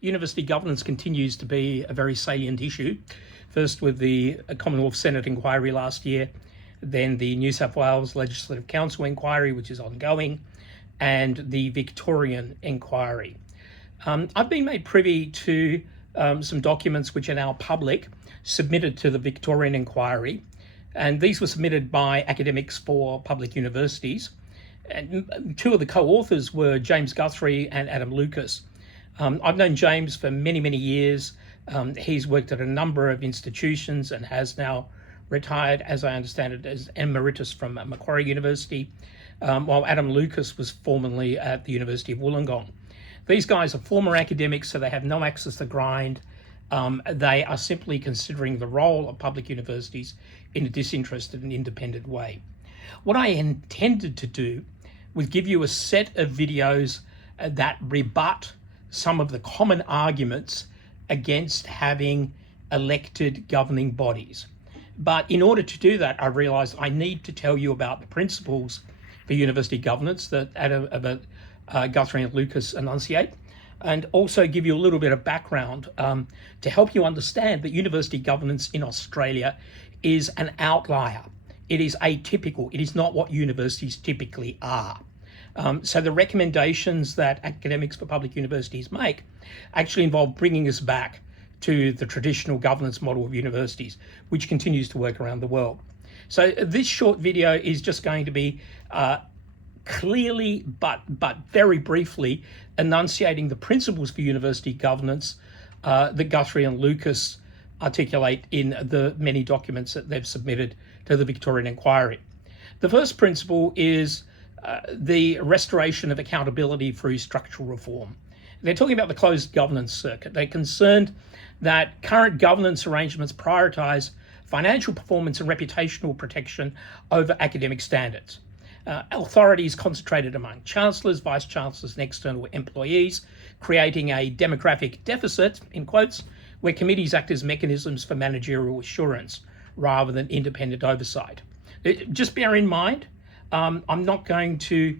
university governance continues to be a very salient issue. First with the Commonwealth Senate inquiry last year, then the New South Wales Legislative Council inquiry, which is ongoing, and the Victorian inquiry. I've been made privy to some documents which are now public, submitted to the Victorian inquiry, and these were submitted by academics for public universities. And two of the co-authors were James Guthrie and Adam Lucas. I've known James for many, many years. He's worked at a number of institutions and has now retired, as I understand it, as emeritus from Macquarie University, while Adam Lucas was formerly at the University of Wollongong. These guys are former academics, so they have no axe to grind. They are simply considering the role of public universities in a disinterested and independent way. What I intended to do was give you a set of videos that rebut some of the common arguments against having elected governing bodies. But in order to do that, I realized I need to tell you about the principles for university governance that Guthrie and Lucas enunciate, and also give you a little bit of background to help you understand that university governance in Australia is an outlier. It is atypical. It is not what universities typically are. So the recommendations that academics for public universities make actually involve bringing us back to the traditional governance model of universities, which continues to work around the world. So this short video is just going to be clearly, but very briefly, enunciating the principles for university governance that Guthrie and Lucas articulate in the many documents that they've submitted to the Victorian inquiry. The first principle is the restoration of accountability through structural reform. They're talking about the closed governance circuit. They're concerned that current governance arrangements prioritize financial performance and reputational protection over academic standards. Authority is concentrated among chancellors, vice chancellors, and external employees, creating a demographic deficit, in quotes, where committees act as mechanisms for managerial assurance rather than independent oversight. Just bear in mind, I'm not going to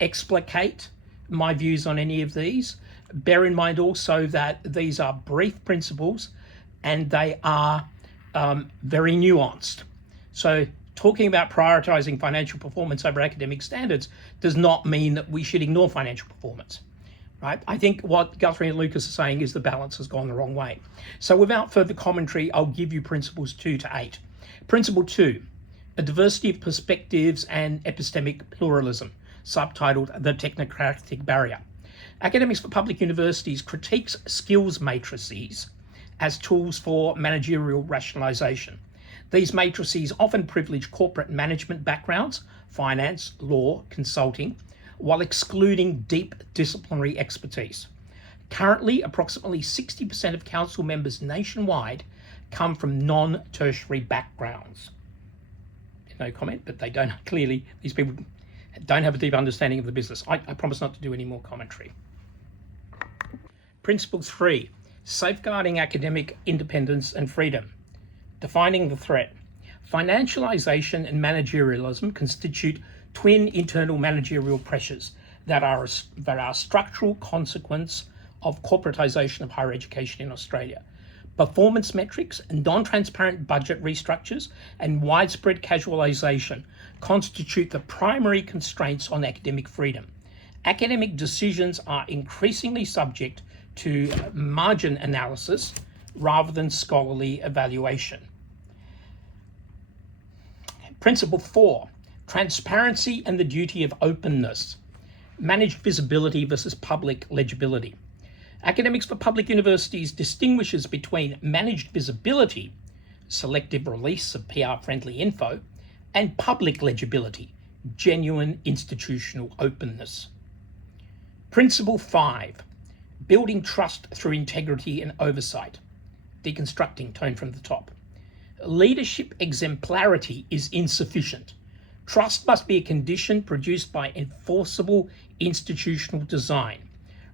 explicate my views on any of these. Bear in mind also that these are brief principles and they are very nuanced. So talking about prioritizing financial performance over academic standards does not mean that we should ignore financial performance, right? I think what Guthrie and Lucas are saying is the balance has gone the wrong way. So without further commentary, I'll give you principles 2 to 8. Principle 2, a diversity of perspectives and epistemic pluralism, subtitled The Technocratic Barrier. Academics for Public Universities critiques skills matrices as tools for managerial rationalization. These matrices often privilege corporate management backgrounds, finance, law, consulting, while excluding deep disciplinary expertise. Currently, approximately 60% of council members nationwide come from non-tertiary backgrounds. No comment, but they don't clearly, these people don't have a deep understanding of the business. I promise not to do any more commentary. Principle 3, safeguarding academic independence and freedom. Defining the threat. Financialization and managerialism constitute twin internal managerial pressures that are a structural consequence of corporatization of higher education in Australia. Performance metrics, non-transparent budget restructures, and widespread casualisation constitute the primary constraints on academic freedom. Academic decisions are increasingly subject to margin analysis rather than scholarly evaluation. Principle 4, transparency and the duty of openness. Managed visibility versus public legibility. Academics for Public Universities distinguishes between managed visibility, selective release of PR-friendly info, and public legibility, genuine institutional openness. Principle 5, building trust through integrity and oversight. Deconstructing, tone from the top. Leadership exemplarity is insufficient. Trust must be a condition produced by enforceable institutional design.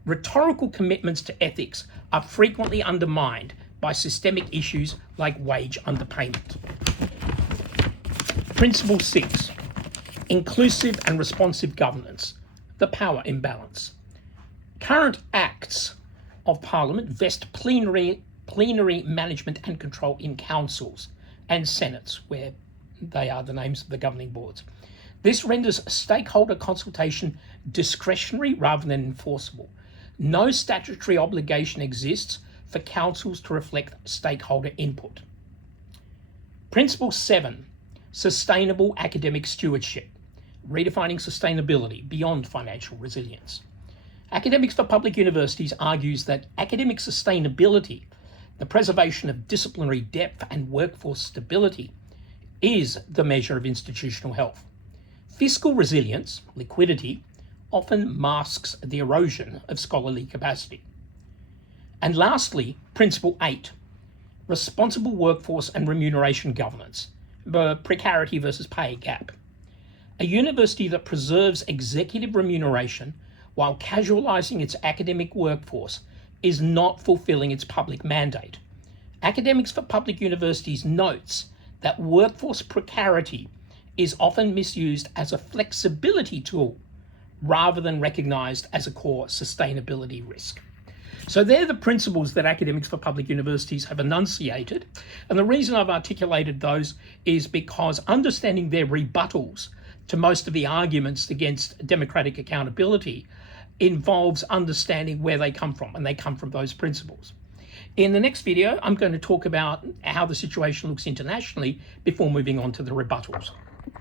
Rhetorical commitments to ethics are frequently undermined by systemic issues like wage underpayment. Principle 6, inclusive and responsive governance, the power imbalance. Current acts of Parliament vest plenary management and control in councils and senates, where they are the names of the governing boards. This renders stakeholder consultation discretionary rather than enforceable. No statutory obligation exists for councils to reflect stakeholder input. Principle 7, sustainable academic stewardship, redefining sustainability beyond financial resilience. Academics for Public Universities argues that academic sustainability, the preservation of disciplinary depth and workforce stability, is the measure of institutional health. Fiscal resilience, liquidity, often masks the erosion of scholarly capacity. And lastly, Principle 8, responsible workforce and remuneration governance, precarity versus pay gap. A university that preserves executive remuneration while casualising its academic workforce is not fulfilling its public mandate. Academics for Public Universities notes that workforce precarity is often misused as a flexibility tool rather than recognised as a core sustainability risk. So they're the principles that Academics for Public Universities have enunciated. And the reason I've articulated those is because understanding their rebuttals to most of the arguments against democratic accountability involves understanding where they come from, and they come from those principles. In the next video, I'm going to talk about how the situation looks internationally before moving on to the rebuttals.